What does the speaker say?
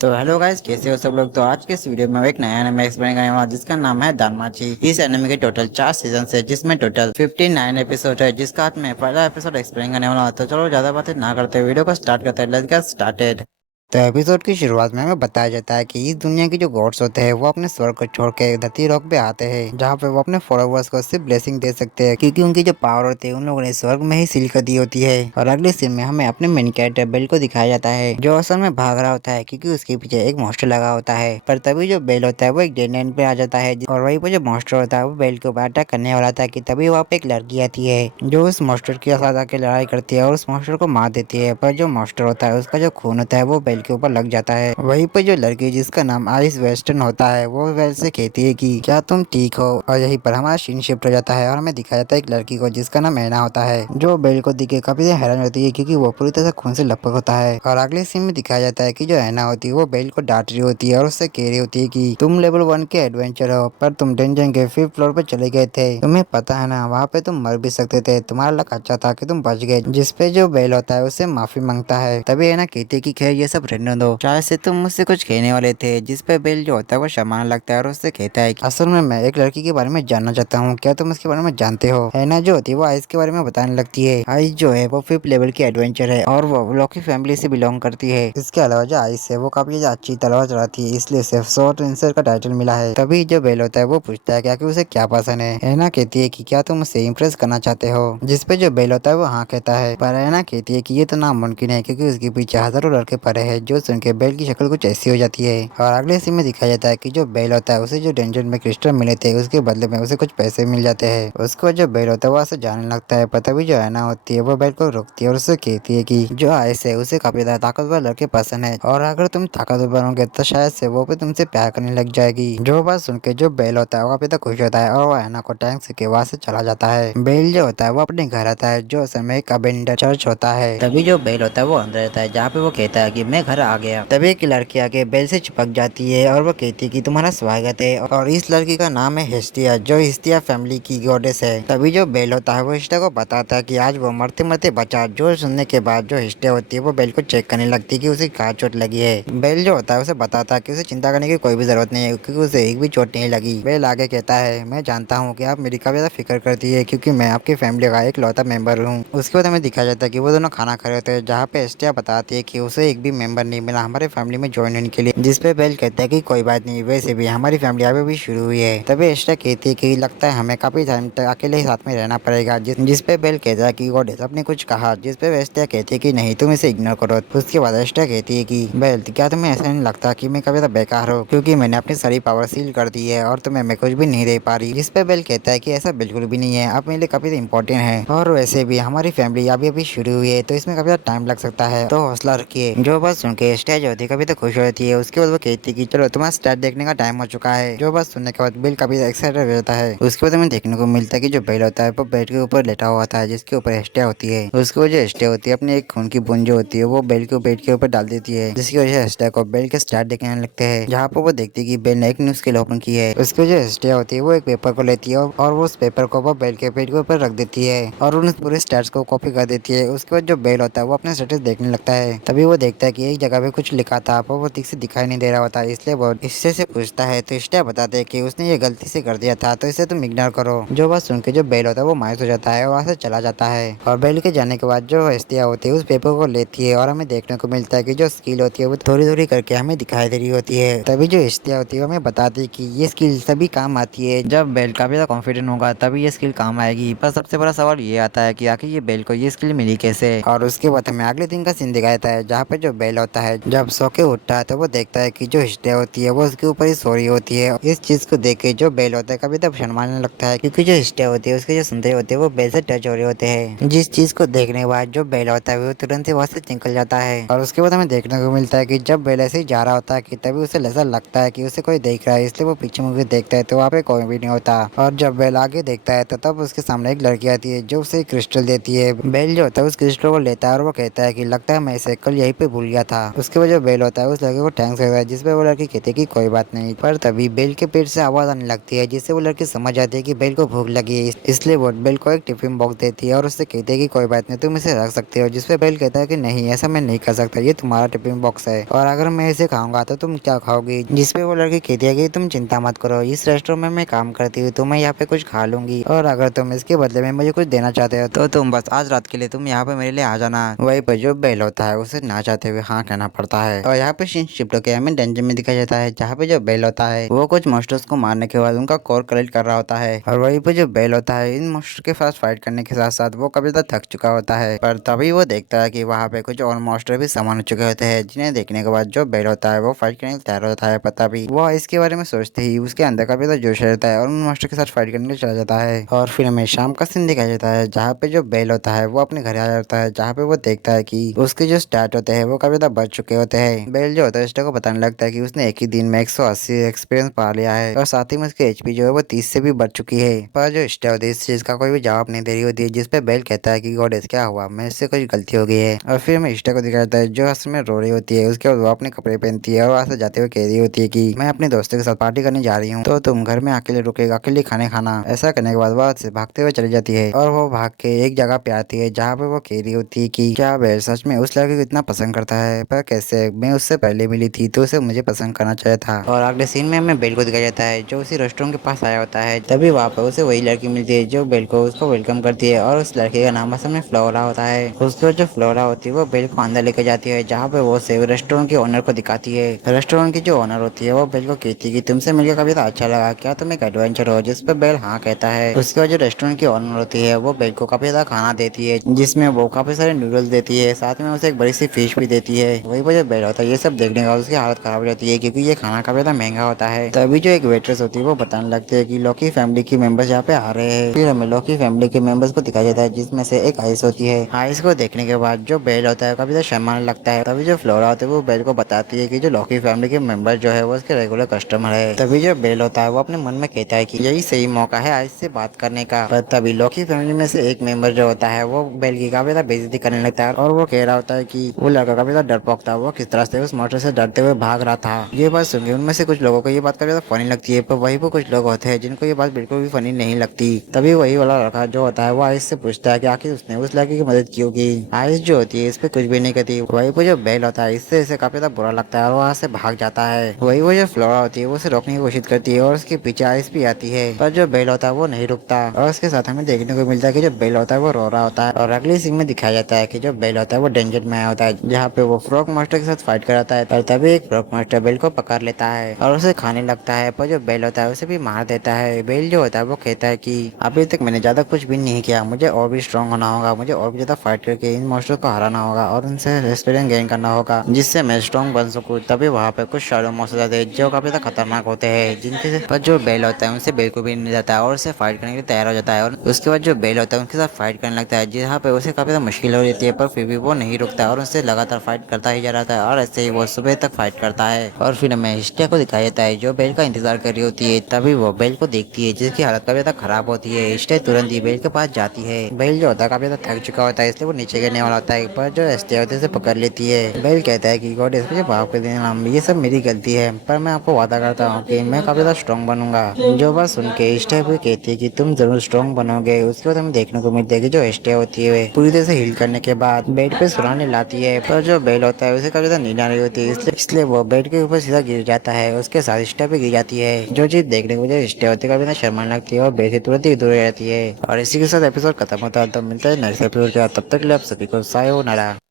तो hello guys, कैसे हो सब लोग। तो आज के इस वीडियो में एक नया एनिमे एक्सप्लेन करने वाला हूं, जिसका नाम है दानमाची। इस एनिमे के टोटल 4 सीजन है, जिसमें टोटल 59 एपिसोड है, जिसका आज मैं पहला एपिसोड एक्सप्लेन करने वाला हूं। तो चलो ज्यादा बातें ना करते वीडियो को स्टार्ट करते हैं। Let's get started. तो एपिसोड की शुरुआत में हमें बताया जाता है कि इस दुनिया के जो गॉड्स होते हैं वो अपने स्वर्ग को छोड़ के धरती रॉक पे आते हैं, जहाँ पे वो अपने फॉलोअर्स को सिर्फ ब्लेसिंग दे सकते हैं, क्योंकि उनकी जो पावर होती है उन लोगों ने स्वर्ग में ही सील कर दी होती है। और अगले सीन में हमें अपने मेन कैरेक्टर बेल को दिखाया जाता है, जो असल में भाग रहा होता है क्योंकि उसके पीछे एक मॉन्स्टर लगा होता है। पर तभी जो बेल होता है वो एक डेड एंड पे आ जाता है, और वहीं पर जो मॉन्स्टर होता है वो बेल के ऊपर अटैक करने वाला था कि तभी वहाँ पे एक लड़की आती है जो उस मॉन्स्टर के साथ आके लड़ाई करती है और उस मॉन्स्टर को मार देती है। पर जो मॉन्स्टर होता है उसका जो खून होता है वो बेल के ऊपर लग जाता है। वहीं पर जो लड़की जिसका नाम आइस वेस्टर्न होता है वो बेल से कहती है कि क्या तुम ठीक हो। और यहीं पर हमारा सीन शिफ्ट हो जाता है और हमें दिखाया जाता है एक लड़की को जिसका नाम ऐना होता है, जो बेल को देख के काफी हैरान होती है क्योंकि वो पूरी तरह से खून से लपक होता है। और अगले सीन में दिखाया जाता है कि जो ऐना होती है वो बेल को डांट रही होती है और उससे कह रही होती है कि तुम लेवल 1 के एडवेंचर हो, पर तुम डेंजन के 5th फ्लोर पे चले गए थे। तुम्हें पता है ना, वहाँ पे तुम मर भी सकते थे। तुम्हारा लक अच्छा था कि तुम बच गए। जिसपे जो बेल होता है उससे माफी मांगता है। तभी ऐना कहती है कि खैर ये सब रहने दो, शायद से तुम मुझसे कुछ कहने वाले थे। जिसपे बेल जो होता है वो शर्माने लगता है और उससे कहता है कि असल में मैं एक लड़की के बारे में जानना चाहता हूँ, क्या तुम इसके बारे में जानते हो। ऐना जो होती है वो आइस के बारे में बताने लगती है। आइस जो है वो 5th लेवल की एडवेंचर है और वो लॉकी फैमिली से बिलोंग करती है। इसके अलावा जो आइस है वो काफी अच्छी तलवार चलाती है, इसलिए सिर्फ शॉर्ट आंसर का टाइटल मिला है। तभी जो बेल होता है वो पूछता है क्या कि उसे क्या पसंद है। ऐना कहती है कि क्या तुम उसे इम्प्रेस करना चाहते हो। जिसपे जो बेल होता है वो हाँ कहता है। पर ऐना कहती है कि ये तो नामुमकिन है, क्योंकि उसके पीछे हजारों लड़के पड़े हैं। जो सुन के बेल की शक्ल कुछ ऐसी हो जाती है। और अगले सीन में दिखाया जाता है कि जो बेल होता है उसे जो डेंजर में क्रिस्टल मिले थे उसके बदले में उसे कुछ पैसे मिल जाते हैं। उसको जो बेल होता है वो ऐसे जाने लगता है। पर तभी जो ऐना होती है वो बेल को रोकती है और उससे कहती है कि जो आइस है उसे काफी ज्यादा ताकतवर लड़के पसंद है, और अगर तुम ताकतवर बनोगे तो शायद से वो भी तुमसे प्यार करने लग जाएगी। जो बात सुन के जो बेल होता है वो काफी ज्यादा खुश होता है और वो ऐना को टैंक से के वहां से चला जाता है। बेल जो होता है वो अपने घर आता है, जो असल में एक अबेंडर चर्च होता है। तभी जो बेल होता है वो अंदर रहता है, जहाँ पे वो कहता है कि मैं घर आ गया। तभी एक लड़की आके बेल से चिपक जाती है और वो कहती है कि तुम्हारा स्वागत है। और इस लड़की का नाम है हिस्टिया, जो हिस्टिया फैमिली की गॉडेस है। तभी जो बेल होता है वो हिस्टिया को बताता है कि आज वो मरते मरते बचा। जो सुनने के बाद जो हिस्टिया होती है वो बेल को चेक करने लगती है कि उसे कहाँ चोट लगी है। बेल जो होता है उसे बताता है कि उसे चिंता करने की कोई भी जरूरत नहीं है, क्योंकि उसे एक भी चोट नहीं लगी। बेल आगे कहता है मैं जानता हूँ कि आप मेरी काफी ज्यादा फिक्र करती है, क्योंकि मैं आपकी फैमिली का एक लौता मेंबर हूँ। उसके बाद हमें दिखाया जाता है कि वो दोनों खाना खा रहे होते हैं, जहाँ पे हिस्टिया बताती है कि उसे एक भी मेंबर नहीं मिला हमारे फैमिली में ज्वाइन होने के लिए। जिसपे बेल कहता है कि कोई बात नहीं, वैसे भी हमारी फैमिली अभी भी शुरू हुई है। तभी एस्टा कहती है कि लगता है हमें काफी टाइम तक अकेले ही साथ में रहना पड़ेगा। जिसपे बेल कहता है कि गॉडेस आपने कुछ कहा। जिसपे एस्टा कहती है कि नहीं, तुम इसे इग्नोर करो। उसके बाद एस्टा कहती है कि बेल क्या तुम्हें ऐसा नहीं लगता कि मैं काफी बेकार हूँ, क्योंकि मैंने अपनी सारी पावर सील कर दी है और तुम्हें मैं कुछ भी नहीं दे पा रही। जिसपे बेल कहता है कि ऐसा बिल्कुल भी नहीं है, आप मेरे लिए काफी इंपॉर्टेंट है, और वैसे भी हमारी फैमिली अभी अभी शुरू हुई है, तो इसमें काफी टाइम लग सकता है, तो हौसला रखिए। जो बात सुन के एस्टा जो होती है काफी तो खुश होती है। उसके बाद वो कहती है कि चलो तुम्हारा स्टार्ट देखने का टाइम हो चुका है। जो बात सुनने के बाद बिल काफी एक्साइटेड हो जाता है। उसके बाद हमें देखने को मिलता है कि जो बेल होता है वो बेड के ऊपर लेटा हुआ था, जिसके ऊपर एस्टा होती है। उसकी वजह एस्टा होती है अपनी एक खून की बूंद जो होती है वो बेड के ऊपर डाल देती है, जिसकी वजह एस्टा को बेल के स्टार्ट देखने लगते हैं, जहाँ पर वो देखती है कि बेल ने एक न्यूज स्किल ओपन की है। उसकी वजह एस्टा होती है वो एक पेपर को लेती है और वो उस पेपर को वो बेल के पेट के ऊपर रख देती है और उन पूरे स्टैट्स को कॉपी कर देती है। उसके बाद जो बेल होता है वो अपने स्टेटस देखने लगता है। तभी वो देखता है कि एक जगह पे कुछ लिखा था पर वो ठीक से दिखाई नहीं दे रहा होता, इसलिए वो इससे से पूछता है। तो इस्टा बताते हैं कि उसने ये गलती से कर दिया था, तो इसे तुम इग्नोर करो। जो बात सुन के जो बेल होता है वो मायूस हो जाता है और वहाँ से चला जाता है। और बेल के जाने के बाद जो हस्तियाँ होती है उस पेपर को लेती है और हमें देखने को मिलता है कि जो स्किल होती है वो थोड़ी थोड़ी करके हमें दिखाई दे रही होती है। तभी जो हस्तियाँ होती है वो हमें बताती है कि ये स्किल तभी काम आती है जब बेल काफी ज्यादा कॉन्फिडेंट होगा, तभी ये स्किल काम आएगी। पर सबसे बड़ा सवाल ये आता है कि आखिर ये बेल को ये स्किल मिली कैसे। और उसके बाद हमें अगले दिन का सीन दिखाया जाता है, जहाँ पे जो बेल होता है जब सो के उठता है तो वो देखता है कि जो हिस्ट्रिया होती है वो उसके ऊपर ही सो रही होती है। इस चीज को देख के जो बेल होता है कभी तब शर्माने लगता है, क्योंकि जो हिस्ट्रिया होती है उसके जो सुंदर होते हैं वो बेल से टच हो रहे होते हैं। जिस चीज को देखने के बाद जो बेल होता है वो तुरंत ही वहां से निकल जाता है। और उसके बाद हमें देखने को मिलता है कि जब बेल ऐसे ही जा रहा होता है कि तभी उसे ऐसा लगता है कि उसे कोई देख रहा है, इसलिए वो पीछे मुड़ के देखता है तो वहाँ पे कोई भी नहीं होता। और जब बेल आगे देखता है तो तब उसके सामने एक लड़की आती है जो उसे क्रिस्टल देती है। बेल जो होता है उस क्रिस्टल को लेता है और वो कहता है कि लगता है मैं इसे कल यहीं पे भूल गया था। उसके बाद जो बेल होता है उस लड़के को थैंक्स करता है, जिसपे वो लड़की कहती है कि कोई बात नहीं। पर तभी बेल के पेट से आवाज आने लगती है, जिससे वो लड़की समझ आती है कि बेल को भूख लगी है। इसलिए वो बेल को एक टिफिन बॉक्स देती है और उससे कहती है कि कोई बात नहीं, तुम इसे रख सकते हो। जिसपे बेल कहता है कि नहीं, ऐसा मैं नहीं कर सकता, ये तुम्हारा टिफिन बॉक्स है और अगर मैं इसे खाऊंगा तो तुम क्या खाओगी। जिसपे वो लड़की कहती है कि तुम चिंता मत करो, इस रेस्टोरेंट में मैं काम करती हूँ तो मैं यहाँ पे कुछ खा लूंगी, और अगर तुम इसके बदले में मुझे कुछ देना चाहते हो तो तुम बस आज रात के लिए तुम यहाँ पे मेरे लिए आ जाना। वहीं पर जो बेल होता है उसे ना चाहते हुए हाँ कहना पड़ता है। और यहाँ पे सीन शिफ्ट होकर हमें डंजन में दिखाया जाता है, जहाँ पे जो बेल होता है वो कुछ मॉन्स्टर्स को मारने के बाद उनका कोर कलेक्ट कर रहा होता है। और वहीं पे जो बेल होता है इन मॉन्स्टर के साथ फाइट करने के साथ साथ वो कभी तक थक चुका होता है। पर तभी वो देखता है कि वहाँ पे कुछ और मॉन्स्टर भी सामान चुके होते हैं, जिन्हें देखने के बाद जो बेल होता है वो फाइट करने के लिए तैयार होता है। पर तभी वो इसके बारे में सोचते ही उसके अंदर का भी तो जोश रहता है और उन मॉन्स्टर के साथ फाइट करने के लिए चला जाता है। और फिर हमें शाम का सीन दिखाया जाता है, जहाँ पे जो बेल होता है वो अपने घर आ जाता है, जहाँ पे वो देखता है कि उसके जो स्टैट होते हैं वो काफी ज्यादा बढ़ चुके होते हैं। बेल जो होता है स्टार को बताने लगता है कि उसने एक ही दिन में 180 एक्सपीरियंस पा लिया है और साथ ही में उसकी एचपी जो है वो 30 से भी बढ़ चुकी है। पर जो स्टार होती है इस चीज का कोई भी जवाब नहीं दे रही होती है, जिसपे बेल कहता है कि गॉडेस क्या हुआ, मेरे से कुछ गलती हो गई है। और फिर हमें स्टार को दिखाया जाता है जो असल में रो रही होती है। उसके बाद वो अपने कपड़े पहनती है और वहां से जाते हुए कह रही होती है कि मैं अपने दोस्तों के साथ पार्टी करने जा रही हूँ, तो तुम घर में अकेले रुकेगा, अकेले खाने खाना। ऐसा करने के बाद वह से भागते हुए चली जाती है और वो भाग के एक जगह पे आती है, जहाँ पे वो कह रही होती है कि क्या बेल सच में उस लड़के को इतना पसंद करता है, पर कैसे, मैं उससे पहले मिली थी तो उसे मुझे पसंद करना चाहिए था। और अगले सीन में हमें बेल को दिखाया जाता है जो उसी रेस्टोरेंट के पास आया होता है। तभी वहाँ पे उसे वही लड़की मिलती है जो बेल को उसको वेलकम करती है, और उस लड़के का नाम असल में फ्लोरा होता है। उसको जो फ्लोरा होती है वो बेल को अंदर लेके जाती है, जहाँ पे वो उसे रेस्टोरेंट के ओनर को दिखाती है। रेस्टोरेंट की जो ओनर होती है वो बेल को कहती है कि तुमसे मिलकर काफी अच्छा लगा, क्या तुम एक एडवेंचर हो, जिस पर बेल हाँ कहता है। उसके बाद जो रेस्टोरेंट की ओनर होती है वो बेल को काफी ज्यादा खाना देती है, जिसमें वो काफी सारे नूडल्स देती है, साथ में उसे एक बड़ी सी फिश भी देती है। वही पर जो बेल होता है ये सब देखने के बाद उसकी हालत खराब हो जाती है, क्योंकि ये खाना काफी ज्यादा महंगा होता है। तभी जो एक वेट्रेस होती है वो बताने लगती है कि लॉकी फैमिली की मेंबर्स यहाँ पे आ रहे हैं। फिर हमें लॉकी फैमिली के मेंबर्स को दिखाया जाता है, जिसमें से एक आइस होती है। आइस को देखने के बाद जो बेल होता है काफी ज्यादा शर्माने लगता है। तभी जो फ्लोरा होती है वो बेल को बताती है कि जो लॉकी फैमिली के मेंबर जो है वो उसके रेगुलर कस्टमर है। तभी जो बेल होता है वो अपने मन में कहता है कि यही सही मौका है आइस से बात करने का। पर तभी लॉकी फैमिली में से एक मेंबर जो होता है वो बेल की काफी ज्यादा बेइज्जती करने लगता है, और वो कह रहा होता है कि वो लड़का काफी ज्यादा डरपोक था, वो किस तरह से उस मोटर से डरते हुए भाग रहा था। ये बात सुन के उनमें से कुछ लोगों को ये बात काफी ज्यादा फनी लगती है, पर वही पर कुछ लोग होते हैं जिनको ये बात बिल्कुल भी फनी नहीं लगती। तभी वही वाला लड़का जो होता है वो आइस से पूछता है कि आखिर उसने उस लड़के की मदद क्यों की। आइस जो होती है इस पे कुछ भी नहीं कहती। वही पर जो बेल होता है इससे इसे काफी ज्यादा बुरा लगता है और वहाँ से भाग जाता है। वही वो जो फ्लोरा होती है वो उसे रोकने की कोशिश करती है और उसके पीछे आइस भी आती है, पर जो बेल होता है वो नहीं रुकता। और उसके साथ हमें देखने को मिलता है कि जो बेल होता है वो रो रहा होता है। और अगले सीन में दिखाया जाता है कि जो बेल होता है वो डेंजर में आया होता है, जहाँ पे वो फ्रॉग मास्टर के साथ फाइट कराता है। पर तभी एक फ्रॉग मास्टर बेल को पकड़ लेता है और उसे खाने लगता है, पर जो बेल होता है उसे भी मार देता है। बेल जो होता है वो कहता है कि अभी तक मैंने ज्यादा कुछ भी नहीं किया, मुझे और भी स्ट्रांग होना होगा, मुझे और भी ज्यादा फाइट करके इन मॉन्स्टर को हराना होगा और उनसे एक्सपीरियंस गेन करना होगा, जिससे मैं स्ट्रांग बन सकूं। तभी वहाँ पे कुछ शैडो मॉन्स्टर आते हैं जो काफी ज्यादा खतरनाक होते हैं, जिनके पर जो बेल होता है उनसे बेल को भी नहीं जाता है और उसे फाइट करने के लिए तैयार हो जाता है। और उसके बाद जो बेल होता है उनके साथ फाइट करने लगता है, जहाँ पे उसे काफी ज्यादा मुश्किल हो जाती है, पर फिर भी वो नहीं रुकता है और उससे लगातार फाइट करता ही जा रहा था। और ऐसे ही वो सुबह तक फाइट करता है। और फिर हमें हिस्टिया को दिखाया जाता है जो बेल का इंतजार कर रही होती है। तभी वो बेल को देखती है जिसकी हालत काफी ज्यादा खराब होती है। हिस्टिया तुरंत ही बेल के पास जाती है। बेल जो होता है काफी ज्यादा थक चुका होता है, इसलिए वो नीचे गिरने वाला होता है, पर जो हिस्टिया होती है उसे पकड़ लेती है। बेल कहता है कि गॉड मुझे माफ कर देना, ये सब मेरी गलती है, पर मैं आपको वादा करता हूँ कि मैं काफी ज्यादा स्ट्रॉन्ग बनूंगा। जो बात सुन के हिस्टिया भी कहती है कि तुम जरूर स्ट्रॉन्ग बनोगे। उसके बाद हमें देखने को मिलता है कि जो हिस्टिया होती है पूरी तरह से हील करने के बाद बेड पे सुलाने लाती है, पर जो बेल होता है उसे काफी ज्यादा नींद आ रही होती है, इसलिए वो बेड के ऊपर सीधा गिर जाता है। उसके साथ हिस्टिया भी गिर जाती है। जो चीज देखने को मुझे हिस्टिया होती है काफी ज्यादा शर्माने लगती है और बेल से तुरंत ही दूर हो जाती है। और इसी के साथ एपिसोड खत्म होता है। तो मिलता है नेक्स्ट एपिसोड के बाद, तब तक के लिए आप सभी को सायोनारा।